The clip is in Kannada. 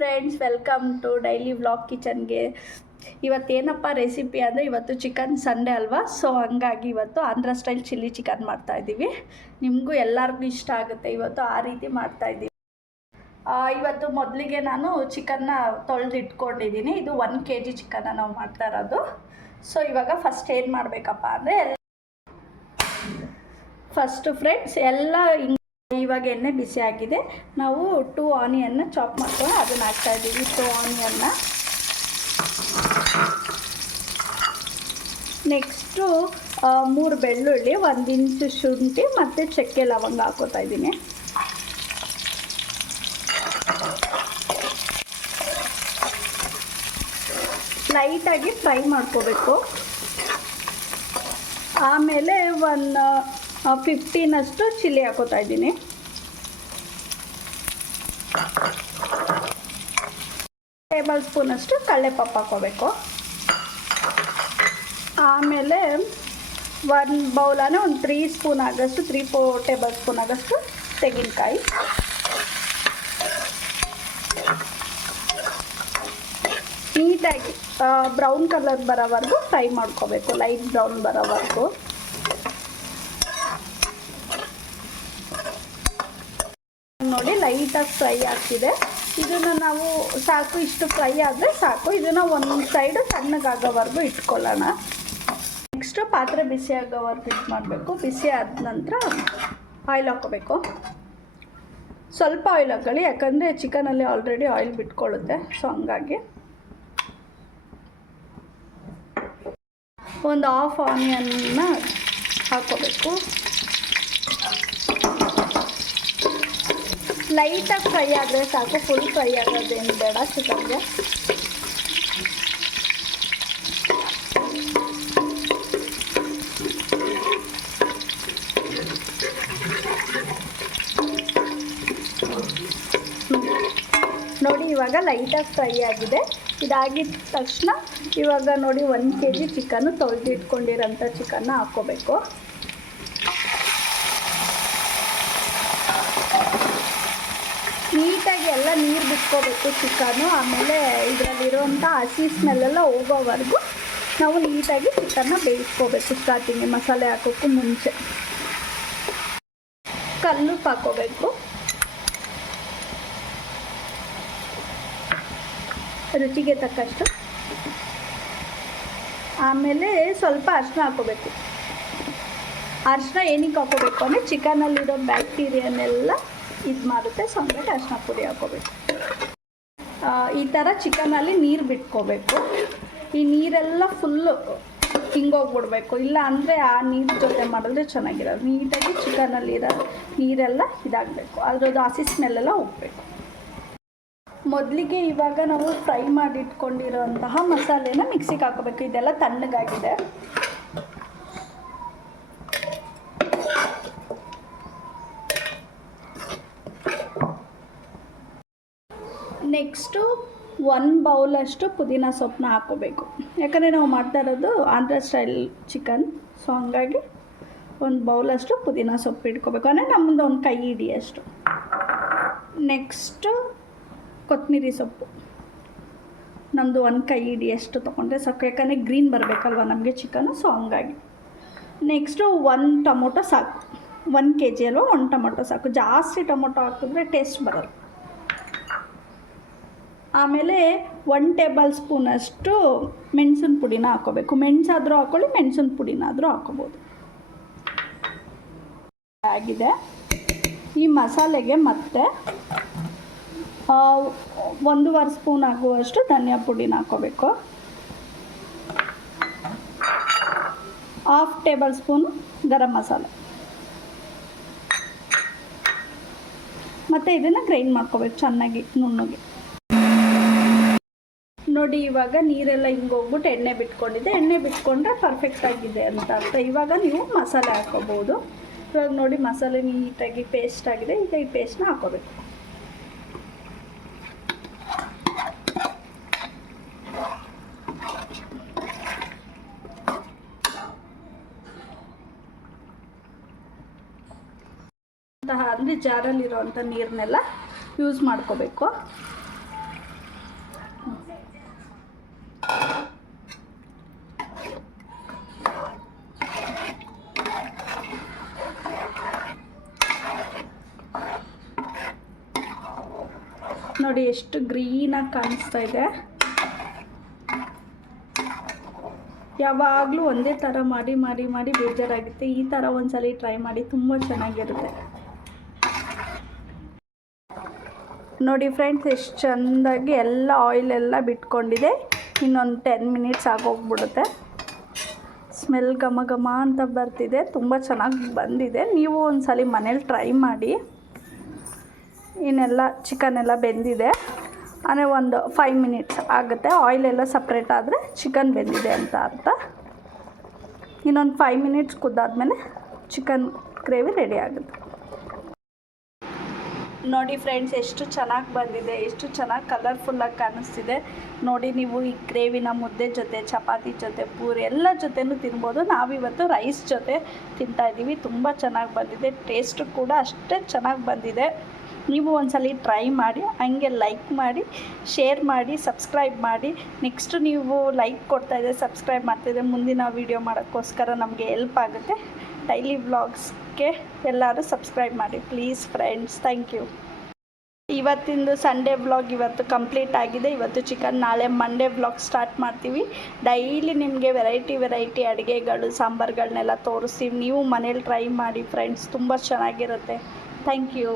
Friends, welcome to daily vlog ಕಿಚನ್ಗೆ. ಇವತ್ತೇನಪ್ಪ ರೆಸಿಪಿ ಅಂದರೆ, ಇವತ್ತು ಚಿಕನ್ ಸಂಡೇ ಅಲ್ವಾ, ಸೊ ಹಂಗಾಗಿ ಇವತ್ತು ಆಂಧ್ರ ಸ್ಟೈಲ್ ಚಿಲ್ಲಿ ಚಿಕನ್ ಮಾಡ್ತಾಯಿದ್ದೀವಿ. ನಿಮಗೂ ಎಲ್ಲರಿಗೂ ಇಷ್ಟ ಆಗುತ್ತೆ, ಇವತ್ತು ಆ ರೀತಿ ಮಾಡ್ತಾಯಿದ್ದೀವಿ. ಇವತ್ತು ಮೊದಲಿಗೆ ನಾನು ಚಿಕನ್ನ ತೊಳೆದಿಟ್ಕೊಂಡಿದ್ದೀನಿ. ಇದು 1 kg ಚಿಕನ್ನ ನಾವು ಮಾಡ್ತಾ ಇರೋದು. ಸೊ ಇವಾಗ ಫಸ್ಟ್ ಏನು ಮಾಡಬೇಕಪ್ಪ ಅಂದರೆ, ಫಸ್ಟು ಫ್ರೆಂಡ್ಸ್ ಎಲ್ಲ ಇವಾಗ ಎಣ್ಣೆ ಬಿಸಿ ಆಗಿದೆ. ನಾವು 2 ಆನಿಯನ್ನ ಚಾಪ್ ಮಾಡ್ಕೊಂಡು ಅದನ್ನು ಹಾಕ್ತಾಯಿದ್ದೀವಿ. 2 ಆನಿಯನ್ನ, ನೆಕ್ಸ್ಟು 3 ಬೆಳ್ಳುಳ್ಳಿ, 1 ಇಂಚು ಶುಂಠಿ ಮತ್ತು ಚಕ್ಕೆ ಲವಂಗ ಹಾಕೋತಾ ಇದ್ದೀನಿ. ಲೈಟಾಗಿ ಫ್ರೈ ಮಾಡ್ಕೋಬೇಕು. ಆಮೇಲೆ 15 ಚಿಲ್ಲಿ ಹಾಕೋತಾ ಇದ್ದೀನಿ. ಟೇಬಲ್ ಸ್ಪೂನಷ್ಟು ಕಡಲೆಪಪ್ಪು ಹಾಕೋಬೇಕು. ಆಮೇಲೆ 1 ಬೌಲನೇ 3 ಸ್ಪೂನ್ ಆಗೋಷ್ಟು 3-4 ಟೇಬಲ್ ಸ್ಪೂನ್ ಆಗೋಷ್ಟು ತೆಂಗಿನಕಾಯಿ. ನೀಟಾಗಿ ಬ್ರೌನ್ ಕಲರ್ ಬರೋವರೆಗೂ ಫ್ರೈ ಮಾಡ್ಕೋಬೇಕು, ಲೈಟ್ ಬ್ರೌನ್ ಬರೋವರೆಗೂ. ನೋಡಿ, ಲೈಟಾಗಿ ಫ್ರೈ ಆಗ್ತಿದೆ. ಇದನ್ನು ನಾವು ಸಾಕು, ಇಷ್ಟು ಫ್ರೈ ಆದರೆ ಸಾಕು. ಇದನ್ನು ಒಂದು ಸೈಡು ತಣ್ಣಗಾಗೋವರೆಗೂ ಇಟ್ಕೊಳ್ಳೋಣ. ನೆಕ್ಸ್ಟು ಪಾತ್ರೆ ಬಿಸಿ ಆಗೋವರೆಗೂ ಇದು ಮಾಡಬೇಕು. ಬಿಸಿ ಆದ ನಂತರ ಆಯಿಲ್ ಹಾಕೋಬೇಕು. ಸ್ವಲ್ಪ ಆಯಿಲ್ ಹಾಕೊಳ್ಳಿ, ಯಾಕಂದರೆ ಚಿಕನಲ್ಲಿ ಆಲ್ರೆಡಿ ಆಯಿಲ್ ಬಿಟ್ಕೊಳ್ಳುತ್ತೆ. ಸೊ ಹಂಗಾಗಿ ಒಂದು ಹಾಫ್ ಆನಿಯನ್ನ ಹಾಕೋಬೇಕು. ಲೈಟಾಗಿ ಫ್ರೈ ಆದರೆ ಸಾಕು, ಫುಲ್ ಫ್ರೈ ಆಗೋದೇನು ಬೇಡ ಚಿಕನ್ಗೆ. ನೋಡಿ, ಇವಾಗ ಲೈಟಾಗಿ ಫ್ರೈ ಆಗಿದೆ. ಇದಾಗಿದ್ದ ತಕ್ಷಣ ಇವಾಗ ನೋಡಿ 1 kg ಚಿಕನ್ನು ತೊಳೆದಿಟ್ಕೊಂಡಿರೋಂಥ ಚಿಕನ್ನ ಹಾಕ್ಕೋಬೇಕು. ನೀಟಾಗಿ ಎಲ್ಲ ನೀರು ಬಿಟ್ಕೋಬೇಕು ಚಿಕನ್ನು. ಆಮೇಲೆ ಇದರಲ್ಲಿರುವಂಥ ಹಸಿ ಸ್ಮೆಲ್ಲೆಲ್ಲ ಹೋಗೋವರೆಗೂ ನಾವು ನೀಟಾಗಿ ಚಿಕನ್ನ ಬೇಯಿಸ್ಕೋಬೇಕು. ಸ್ಟಾರ್ಟಿಂಗ್ಗೆ ಮಸಾಲೆ ಹಾಕೋಕ್ಕೂ ಮುಂಚೆ ಕಲ್ಲುಪ್ಪು ಹಾಕ್ಕೋಬೇಕು, ರುಚಿಗೆ ತಕ್ಕಷ್ಟು. ಆಮೇಲೆ ಸ್ವಲ್ಪ ಅರಿಶಿನ ಹಾಕ್ಕೋಬೇಕು. ಅರಿಶಿನ ಏನಕ್ಕೆ ಹಾಕ್ಕೋಬೇಕು ಅಂದರೆ, ಚಿಕನಲ್ಲಿರೋ ಬ್ಯಾಕ್ಟೀರಿಯಾನೆಲ್ಲ ಇದು ಮಾಡುತ್ತೆ. ಸೊ ಹಂಗಾಗಿ ಅರಿಶಿನ ಪುಡಿ ಹಾಕ್ಕೋಬೇಕು. ಈ ಥರ ಚಿಕನಲ್ಲಿ ನೀರು ಬಿಟ್ಕೋಬೇಕು. ಈ ನೀರೆಲ್ಲ ಫುಲ್ಲು ಹಿಂಗೋಗ್ಬಿಡ್ಬೇಕು, ಇಲ್ಲ ಅಂದರೆ ಆ ನೀರು ಜೊತೆ ಮಾಡಿದ್ರೆ ಚೆನ್ನಾಗಿರೋದು. ನೀಟಾಗಿ ಚಿಕನಲ್ಲಿರೋ ನೀರೆಲ್ಲ ಇದಾಗಬೇಕು, ಅದರದ್ದು ಹಸಿ ಸ್ಮೆಲ್ಲೆಲ್ಲ ಹೋಗಬೇಕು. ಮೊದಲಿಗೆ ಇವಾಗ ನಾವು ಫ್ರೈ ಮಾಡಿಟ್ಕೊಂಡಿರೋಂತಹ ಮಸಾಲೆನ ಮಿಕ್ಸಿಗೆ ಹಾಕೋಬೇಕು. ಇದೆಲ್ಲ ತಣ್ಣಗಾಗಿದೆ. ನೆಕ್ಸ್ಟು 1 ಬೌಲಷ್ಟು ಪುದೀನ ಸೊಪ್ಪನ್ನ ಹಾಕ್ಕೋಬೇಕು. ಯಾಕಂದರೆ ನಾವು ಮಾಡ್ತಾ ಇರೋದು ಆಂಧ್ರ ಸ್ಟೈಲ್ ಚಿಕನ್. ಸೊ ಹಂಗಾಗಿ 1 ಬೌಲಷ್ಟು ಪುದೀನ ಸೊಪ್ಪು ಇಟ್ಕೋಬೇಕು, ಅಂದರೆ ನಮ್ಮದು 1 ಕೈ ಹಿಡಿಯಷ್ಟು. ನೆಕ್ಸ್ಟು ಕೊತ್ತಂಬರಿ ಸೊಪ್ಪು ನಮ್ಮದು 1 ಕೈ ಹಿಡಿಯಷ್ಟು ತೊಗೊಂಡ್ರೆ ಸಾಕು, ಯಾಕಂದರೆ ಗ್ರೀನ್ ಬರಬೇಕಲ್ವ ನಮಗೆ ಚಿಕನು. ಸೊ ಹಂಗಾಗಿ ನೆಕ್ಸ್ಟು 1 ಟೊಮೊಟೊ ಸಾಕು. 1 kg ಅಲ್ವ, 1 ಟೊಮೊಟೊ ಸಾಕು. ಜಾಸ್ತಿ ಟೊಮೊಟೊ ಹಾಕಿದ್ರೆ ಟೇಸ್ಟ್ ಬರೋಲ್ಲ. ಆಮೇಲೆ 1 ಟೇಬಲ್ ಸ್ಪೂನಷ್ಟು ಮೆಣಸಿನ ಪುಡಿನ ಹಾಕ್ಕೋಬೇಕು. ಮೆಣಸಾದರೂ ಹಾಕ್ಕೊಳ್ಳಿ, ಮೆಣಸಿನ ಪುಡಿನಾದರೂ ಹಾಕ್ಕೋಬೋದು. ಆಗಿದೆ. ಈ ಮಸಾಲೆಗೆ ಮತ್ತೆ 1.5 ಸ್ಪೂನ್ ಆಗುವಷ್ಟು ಧನಿಯಾ ಪುಡಿನ ಹಾಕ್ಕೋಬೇಕು. 1/2 ಟೇಬಲ್ ಸ್ಪೂನು ಗರಂ ಮಸಾಲೆ, ಮತ್ತು ಇದನ್ನು ಗ್ರೈಂಡ್ ಮಾಡ್ಕೋಬೇಕು ಚೆನ್ನಾಗಿ ನುಣ್ಣಗೆ. ನೋಡಿ, ಇವಾಗ ನೀರೆಲ್ಲ ಹಿಂಗೋಗ್ಬಿಟ್ಟು ಎಣ್ಣೆ ಬಿಟ್ಕೊಂಡಿದೆ. ಎಣ್ಣೆ ಬಿಟ್ಕೊಂಡ್ರೆ ಪರ್ಫೆಕ್ಟ್ ಆಗಿದೆ ಅಂತ ಅರ್ಥ. ಇವಾಗ ನೀವು ಮಸಾಲೆ ಹಾಕ್ಕೋಬೋದು. ಇವಾಗ ನೋಡಿ, ಮಸಾಲೆ ನೀಟಾಗಿ ಪೇಸ್ಟ್ ಆಗಿದೆ. ಈಗ ಈ ಪೇಸ್ಟ್ನ ಹಾಕ್ಕೋಬೇಕು. ಅಂದರೆ ಜಾರಲ್ಲಿರೋವಂಥ ನೀರನ್ನೆಲ್ಲ ಯೂಸ್ ಮಾಡ್ಕೋಬೇಕು. ನೋಡಿ ಎಷ್ಟು ಗ್ರೀನಾಗಿ ಕಾಣಿಸ್ತಾ ಇದೆ. ಯಾವಾಗಲೂ ಒಂದೇ ಥರ ಮಾಡಿ ಮಾಡಿ ಮಾಡಿ ಬೇಜಾರಾಗುತ್ತೆ. ಈ ಥರ ಒಂದ್ಸಲ ಟ್ರೈ ಮಾಡಿ, ತುಂಬ ಚೆನ್ನಾಗಿರುತ್ತೆ. ನೋಡಿ ಫ್ರೆಂಡ್ಸ್, ಎಷ್ಟು ಚೆಂದಾಗಿ ಎಲ್ಲ ಆಯಿಲೆಲ್ಲ ಬಿಟ್ಕೊಂಡಿದೆ. ಇನ್ನೊಂದು 10 ಮಿನಿಟ್ಸ್ ಆಗೋಗ್ಬಿಡುತ್ತೆ. ಸ್ಮೆಲ್ ಘಮ ಘಮ ಅಂತ ಬರ್ತಿದೆ, ತುಂಬ ಚೆನ್ನಾಗಿ ಬಂದಿದೆ. ನೀವು ಒಂದ್ಸಲ ಮನೇಲಿ ಟ್ರೈ ಮಾಡಿ. ಇನ್ನೆಲ್ಲ ಚಿಕನ್ ಎಲ್ಲ ಬೆಂದಿದೆ, ಅಂದರೆ ಒಂದು 5 ಮಿನಿಟ್ಸ್ ಆಗುತ್ತೆ. ಆಯಿಲೆಲ್ಲ ಸಪ್ರೇಟ್ ಆದರೆ ಚಿಕನ್ ಬೆಂದಿದೆ ಅಂತ ಅರ್ಥ. ಇನ್ನೊಂದು 5 ಮಿನಿಟ್ಸ್ ಕುದ್ದಾದ್ಮೇಲೆ ಚಿಕನ್ ಗ್ರೇವಿ ರೆಡಿ ಆಗುತ್ತೆ. ನೋಡಿ ಫ್ರೆಂಡ್ಸ್, ಎಷ್ಟು ಚೆನ್ನಾಗಿ ಬಂದಿದೆ, ಎಷ್ಟು ಚೆನ್ನಾಗಿ ಕಲರ್ಫುಲ್ಲಾಗಿ ಕಾಣಿಸ್ತಿದೆ. ನೋಡಿ, ನೀವು ಈ ಗ್ರೇವಿನ ಮುದ್ದೆ ಜೊತೆ, ಚಪಾತಿ ಜೊತೆ, ಪೂರಿ ಎಲ್ಲ ಜೊತೆನೂ ತಿನ್ಬೋದು. ನಾವಿವತ್ತು ರೈಸ್ ಜೊತೆ ತಿಂತಾಯಿದ್ದೀವಿ. ತುಂಬ ಚೆನ್ನಾಗಿ ಬಂದಿದೆ, ಟೇಸ್ಟು ಕೂಡ ಅಷ್ಟೇ ಚೆನ್ನಾಗಿ ಬಂದಿದೆ. ನೀವು ಒಂದ್ಸಲ ಟ್ರೈ ಮಾಡಿ, ಹಂಗೆ ಲೈಕ್ ಮಾಡಿ, ಶೇರ್ ಮಾಡಿ, ಸಬ್ಸ್ಕ್ರೈಬ್ ಮಾಡಿ. ನೆಕ್ಸ್ಟು ನೀವು ಲೈಕ್ ಕೊಡ್ತಾಯಿದ್ದೆ, ಸಬ್ಸ್ಕ್ರೈಬ್ ಮಾಡ್ತಾಯಿದ್ದೆ, ಮುಂದಿನ ವೀಡಿಯೋ ಮಾಡೋಕ್ಕೋಸ್ಕರ ನಮಗೆ ಹೆಲ್ಪ್ ಆಗುತ್ತೆ. ಡೈಲಿ ವ್ಲಾಗ್ಸ್ಗೆ ಎಲ್ಲರೂ ಸಬ್ಸ್ಕ್ರೈಬ್ ಮಾಡಿ ಪ್ಲೀಸ್ ಫ್ರೆಂಡ್ಸ್. Thank you. ಇವತ್ತಿಂದು ಸಂಡೇ ವ್ಲಾಗ್ ಇವತ್ತು ಕಂಪ್ಲೀಟ್ ಆಗಿದೆ. ಇವತ್ತು ಚಿಕನ್, ನಾಳೆ ಮಂಡೇ ವ್ಲಾಗ್ ಸ್ಟಾರ್ಟ್ ಮಾಡ್ತೀವಿ. ಡೈಲಿ ನಿಮಗೆ ವೆರೈಟಿ ಅಡುಗೆಗಳು, ಸಾಂಬಾರುಗಳನ್ನೆಲ್ಲ ತೋರಿಸ್ತೀವಿ. ನೀವು ಮನೇಲಿ ಟ್ರೈ ಮಾಡಿ ಫ್ರೆಂಡ್ಸ್, ತುಂಬ ಚೆನ್ನಾಗಿರುತ್ತೆ. Thank you.